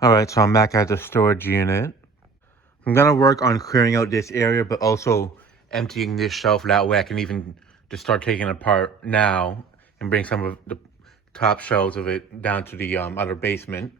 All right, so I'm back at the storage unit. I'm gonna work on clearing out this area, but also emptying this shelf. That way I can even just start taking it apart now and bring some of the top shelves of it down to the other basement.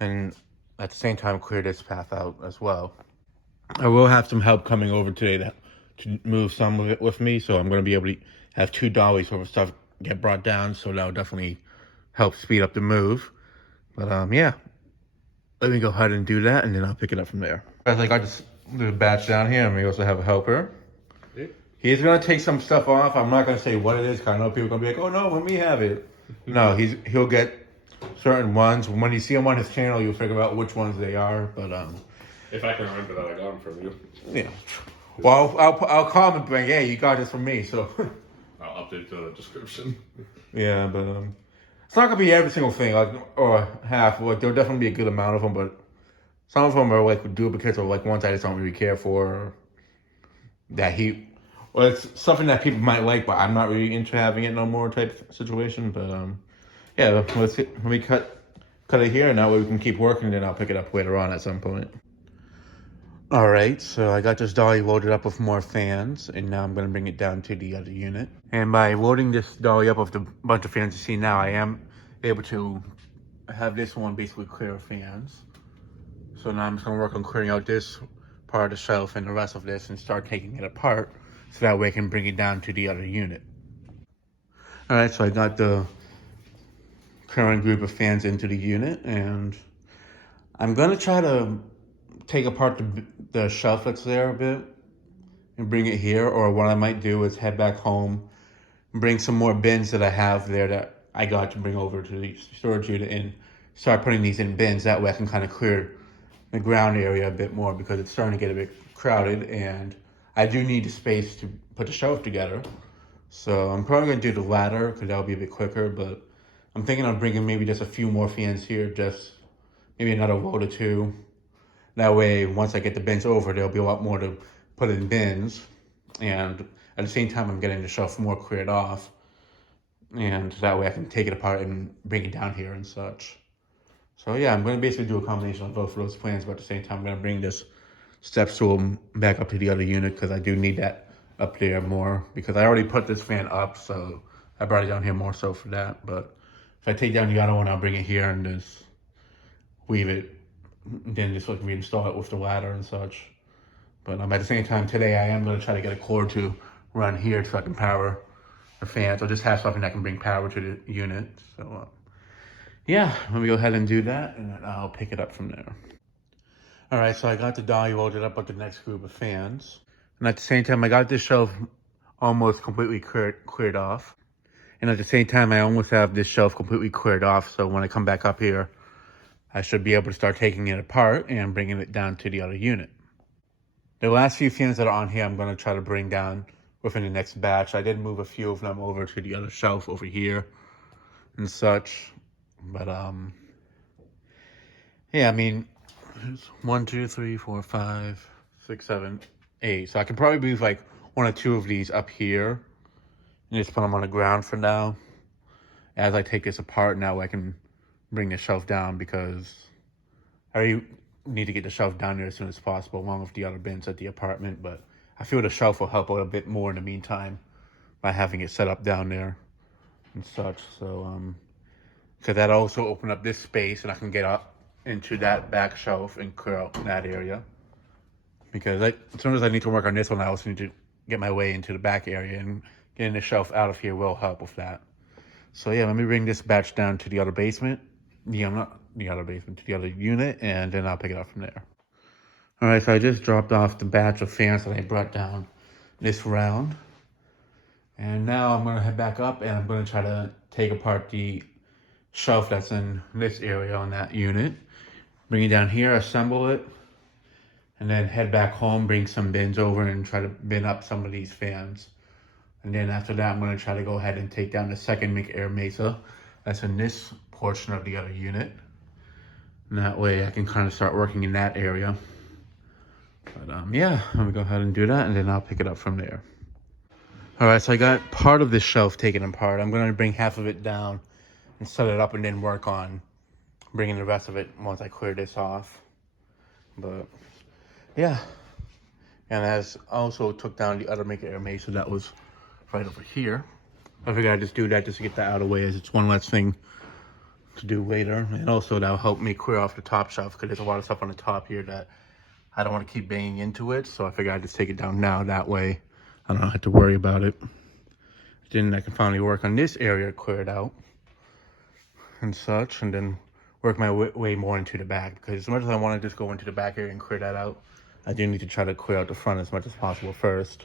And at the same time, clear this path out as well. I will have some help coming over today to move some of it with me, so I'm gonna be able to have two dollies for stuff get brought down, so that'll definitely help speed up the move. But yeah, let me go ahead and do that, and then I'll pick it up from there. As I got this little batch down here, and we also have a helper. Yeah. He's gonna take some stuff off. I'm not gonna say what it is, because I know people are gonna be like, "Oh no, let me have it." No, he'll get certain ones. When you see him on his channel, you'll figure out which ones they are. But If I can remember that I got them from you. yeah. Well, I'll call him and be like, "Hey, you got this from me." So I'll update the description. yeah, but it's not gonna be every single thing, like or half. Like there'll definitely be a good amount of them, but some of them are like duplicates or like ones I just don't really care for. That well, it's something that people might like, but I'm not really into having it no more type situation. But yeah, let me cut it here, and that way we can keep working. And then I'll pick it up later on at some point. All right, so I got this dolly loaded up with more fans, and now I'm going to bring it down to the other unit. And by loading this dolly up with the bunch of fans you see now, I am able to have this one basically clear of fans. So now I'm just going to work on clearing out this part of the shelf and the rest of this and start taking it apart, so that way I can bring it down to the other unit. All right, so I got the current group of fans into the unit, and I'm going to try to take apart the shelf that's there a bit and bring it here, or what I might do is head back home, bring some more bins that I have there that I got to bring over to the storage unit and start putting these in bins. That way I can kind of clear the ground area a bit more, because it's starting to get a bit crowded and I do need the space to put the shelf together. So I'm probably going to do the ladder because that'll be a bit quicker, but I'm thinking of bringing maybe just a few more fans here, just maybe another load or two. That way, once I get the bins over, there'll be a lot more to put in bins. And at the same time, I'm getting the shelf more cleared off. And that way I can take it apart and bring it down here and such. So yeah, I'm going to basically do a combination of both of those plans, but at the same time, I'm going to bring this step stool back up to the other unit because I do need that up there more, because I already put this fan up, so I brought it down here more so for that. But if I take down the other one, I'll bring it here and just weave it, then just like reinstall it with the ladder and such. But at the same time, today I am going to try to get a cord to run here so I can power the fans, or just have something that can bring power to the unit. So yeah, let me go ahead and do that, and then I'll pick it up from there. All right, so I got the dolly loaded up with the next group of fans. And at the same time, I got this shelf almost completely cleared off. And at the same time, I almost have this shelf completely cleared off. So when I come back up here, I should be able to start taking it apart and bringing it down to the other unit. The last few fans that are on here, I'm going to try to bring down within the next batch. I did move a few of them over to the other shelf over here and such. But yeah, I mean, 1, 2, 3, 4, 5, 6, 7, 8. So I can probably move like one or two of these up here and just put them on the ground for now. As I take this apart, now I can bring the shelf down, because I really need to get the shelf down there as soon as possible, along with the other bins at the apartment. But I feel the shelf will help out a bit more in the meantime by having it set up down there and such. So because that also open up this space, and I can get up into that back shelf and clear out that area. Because as soon as I need to work on this one, I also need to get my way into the back area, and getting the shelf out of here will help with that. So yeah, let me bring this batch down to the other basement. Yeah, not the other basement, to the other unit, and then I'll pick it up from there. All right, so I just dropped off the batch of fans that I brought down this round. And now I'm gonna head back up, and I'm gonna try to take apart the shelf that's in this area on that unit. Bring it down here, assemble it, and then head back home, bring some bins over and try to bin up some of these fans. And then after that, I'm going to try to go ahead and take down the second Air Mesa that's in this portion of the other unit. And that way I can kind of start working in that area. But yeah, I'm going to go ahead and do that, and then I'll pick it up from there. All right, so I got part of this shelf taken apart. I'm going to bring half of it down and set it up, and then work on bring in the rest of it once I clear this off. But yeah, and as also took down the other make air mesa that was right over here. I figured I'd just do that just to get that out of the way, as it's one less thing to do later. And also that'll help me clear off the top shelf, because there's a lot of stuff on the top here that I don't want to keep banging into it. So I figured I'd just take it down now. That way I don't have to worry about it. Then I can finally work on this area, clear it out and such, and then work my way more into the back. Because as much as I want to just go into the back area and clear that out, I do need to try to clear out the front as much as possible first.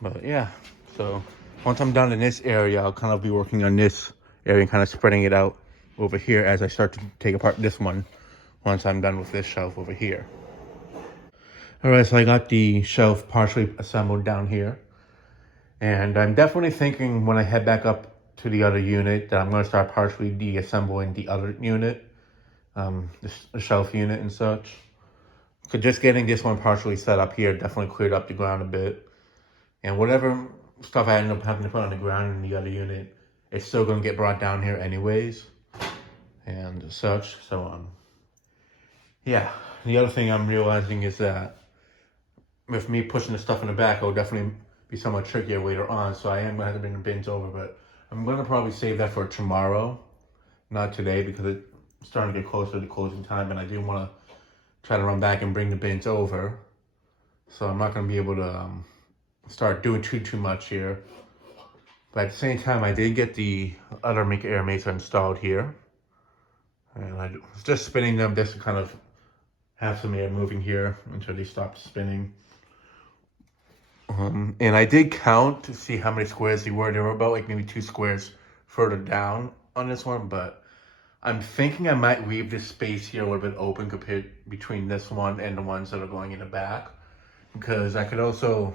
But yeah, so once I'm done in this area, I'll kind of be working on this area and kind of spreading it out over here as I start to take apart this one once I'm done with this shelf over here. Alright, so I got the shelf partially assembled down here. And I'm definitely thinking when I head back up to the other unit that I'm going to start partially deassembling the other unit, the shelf unit and such. So just getting this one partially set up here definitely cleared up the ground a bit. And whatever stuff I end up having to put on the ground in the other unit, it's still going to get brought down here anyways and such. So yeah, the other thing I'm realizing is that with me pushing the stuff in the back, it'll definitely be somewhat trickier later on. So I am going to have to bring the bins over, but I'm going to probably save that for tomorrow, not today, because it's starting to get closer to the closing time, and I do want to try to run back and bring the bins over. So I'm not going to be able to start doing too much here. But at the same time, I did get the other make air mesa installed here, and I was just spinning them just to kind of have some air moving here until they stopped spinning. And I did count to see how many squares they were. They were about like maybe 2 squares further down on this one, but I'm thinking I might leave this space here a little bit open compared between this one and the ones that are going in the back, because I could also,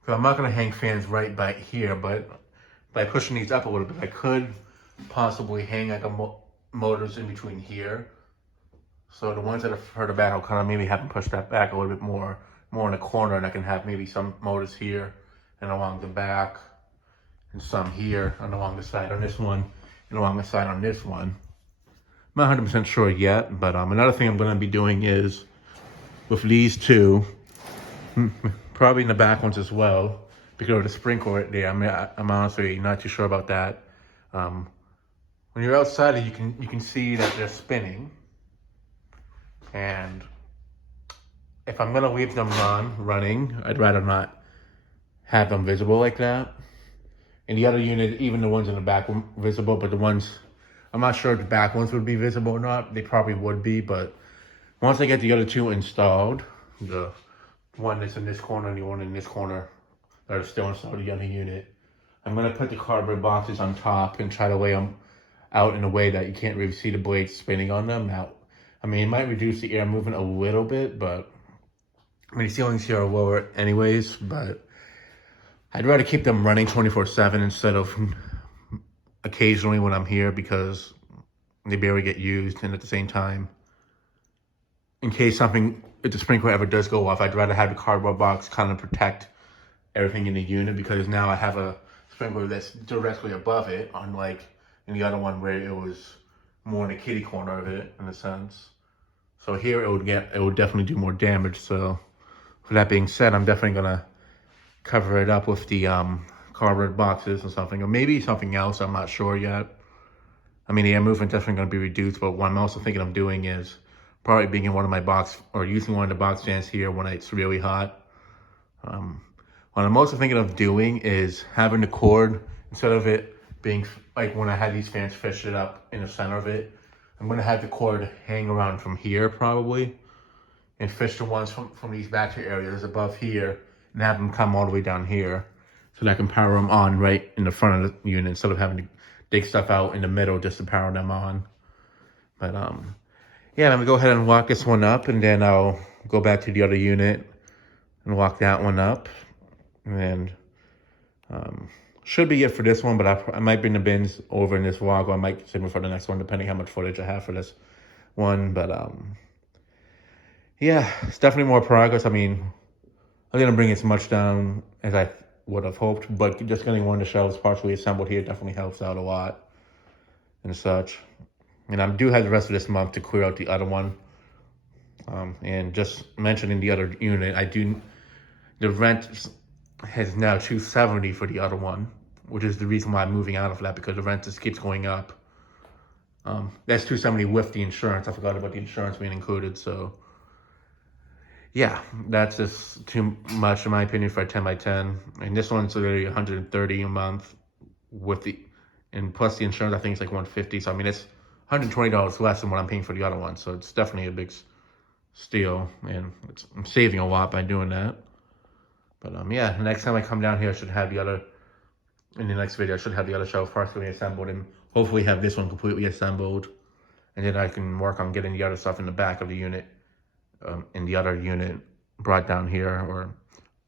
because I'm not going to hang fans right by here, but by pushing these up a little bit, I could possibly hang like motors in between here. So the ones that are further back, I'll kind of maybe have them push that back a little bit more in the corner, and I can have maybe some motors here and along the back, and some here and along the side on this one, and along the side on this one. I'm not 100% sure yet, but another thing I'm going to be doing is with these two, probably in the back ones as well, because of the sprinkler right there. I'm honestly not too sure about that. When you're outside, you can see that they're spinning, and if I'm gonna leave them running, I'd rather not have them visible like that. In the other unit, even the ones in the back were visible, but the ones, I'm not sure if the back ones would be visible or not. They probably would be, but once I get the other two installed, the one that's in this corner and the one in this corner that are still installed in the other unit, I'm gonna put the cardboard boxes on top and try to lay them out in a way that you can't really see the blades spinning on them. Now, I mean, it might reduce the air movement a little bit, but I mean, the ceilings here are lower anyways, but I'd rather keep them running 24/7 instead of occasionally when I'm here, because they barely get used. And at the same time, in case if the sprinkler ever does go off, I'd rather have the cardboard box kind of protect everything in the unit, because now I have a sprinkler that's directly above it, unlike in the other one where it was more in the kitty corner of it, in a sense. So here it would definitely do more damage. So with that being said, I'm definitely gonna cover it up with the cardboard boxes or something, or maybe something else. I'm not sure yet. I mean, the air movement definitely gonna be reduced, but what I'm also thinking of doing is probably being in one of my box, or using one of the box fans here when it's really hot. What I'm also thinking of doing is having the cord, instead of it being like when I had these fans fishing up in the center of it, I'm gonna have the cord hang around from here probably, and fish the ones from these battery areas above here, and have them come all the way down here, so that I can power them on right in the front of the unit, instead of having to dig stuff out in the middle just to power them on. But yeah, let me go ahead and lock this one up, and then I'll go back to the other unit and lock that one up. And should be it for this one, but I might bring the bins over in this vlog, or I might save them for the next one, depending how much footage I have for this one. But yeah, it's definitely more progress. I mean, I didn't bring as much down as I would have hoped, but just getting one of the shelves partially assembled here definitely helps out a lot and such. And I do have the rest of this month to clear out the other one. And just mentioning the other unit, the rent has now $270 for the other one, which is the reason why I'm moving out of that, because the rent just keeps going up. That's $270 with the insurance. I forgot about the insurance being included. So yeah, that's just too much in my opinion for a 10 by 10. And this one's literally $130 a month and plus the insurance, I think it's like $150. So I mean, it's $120 less than what I'm paying for the other one. So it's definitely a big steal, and I'm saving a lot by doing that. But yeah, the next time I come down here, I should have in the next video, I should have the other shelf partially assembled and hopefully have this one completely assembled. And then I can work on getting the other stuff in the back of the unit, in the other unit brought down here, or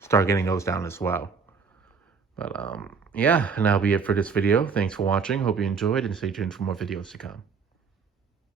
start getting those down as well. But yeah, and that'll be it for this video. Thanks for watching. Hope you enjoyed, and stay tuned for more videos to come.